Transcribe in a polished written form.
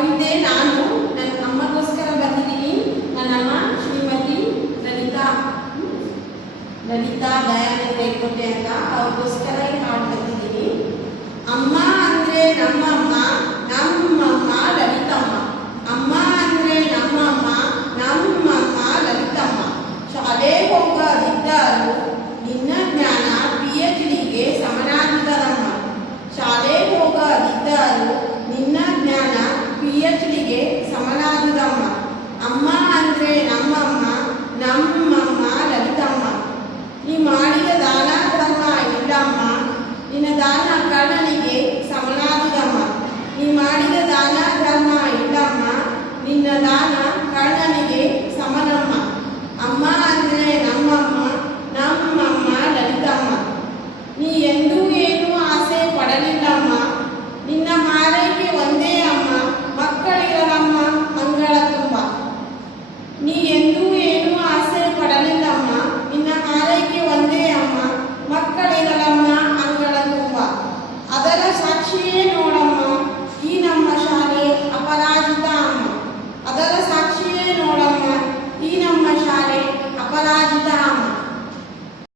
ಕವಿತೆ ನಾನು ನನ್ನ ಅಮ್ಮಗೋಸ್ಕರ ಬರ್ತಿದ್ದೀನಿ. ನನ್ನ ಅಮ್ಮ ಶ್ರೀಮತಿ ಲಲಿತಾ ದಯಾನಂದ ಬೇಕೋಟೆ ಅಂತ, ಅವ್ರಿಗೋಸ್ಕರ ಹಾಡು ಬರ್ತಿದ್ದೀನಿ. ಅಮ್ಮ ಅಂದರೆ ನಮ್ಮಮ್ಮ, ನಮ್ಮ